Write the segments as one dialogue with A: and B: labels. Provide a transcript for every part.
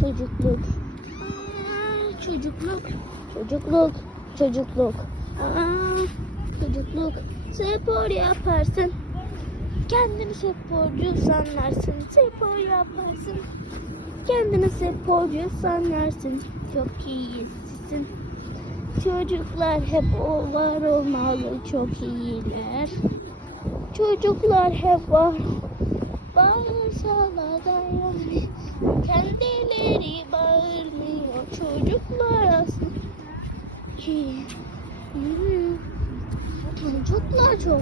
A: çocukluk. Aa, çocukluk, çocukluk, çocukluk. Aa, çocukluk. Spor yaparsın. Kendini sporcu sanarsın. Spor yaparsın. Kendini sporcu sanarsın. Çok iyisin. Çocuklar hep var olmalı. Çok iyiler. Çocuklar hep var. Bağırsalar da yani kendileri bağırmıyor. Çocuklar aslında çocuklar çok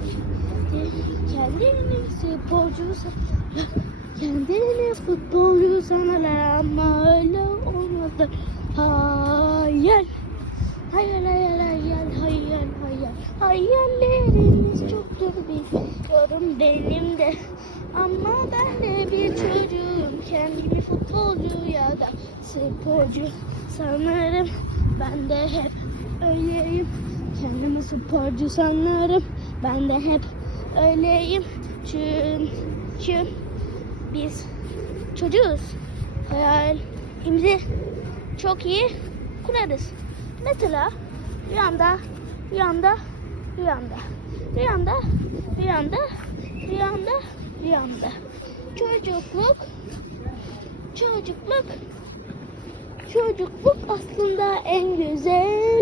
A: kendini sporcu. Kendini futbolcu sanırlar ama öyle olmadı. Hayal. Hayal hayal hayal hayal hayal Hayallerimiz çoktur biliyorum benim de Ama ben de bir çocuğum Kendimi futbolcu ya da sporcu sanırım. Ben de hep öyleyim. Kendimi sporcu sanırım. Ben de hep öyleyim. Çünkü biz çocuğuz. Hayalimizi çok iyi kurarız. Mesela rüyamda, rüyamda, rüyamda, rüyamda, rüyamda, rüyamda, rüyamda. Çocukluk, çocukluk, çocukluk aslında en. Annemize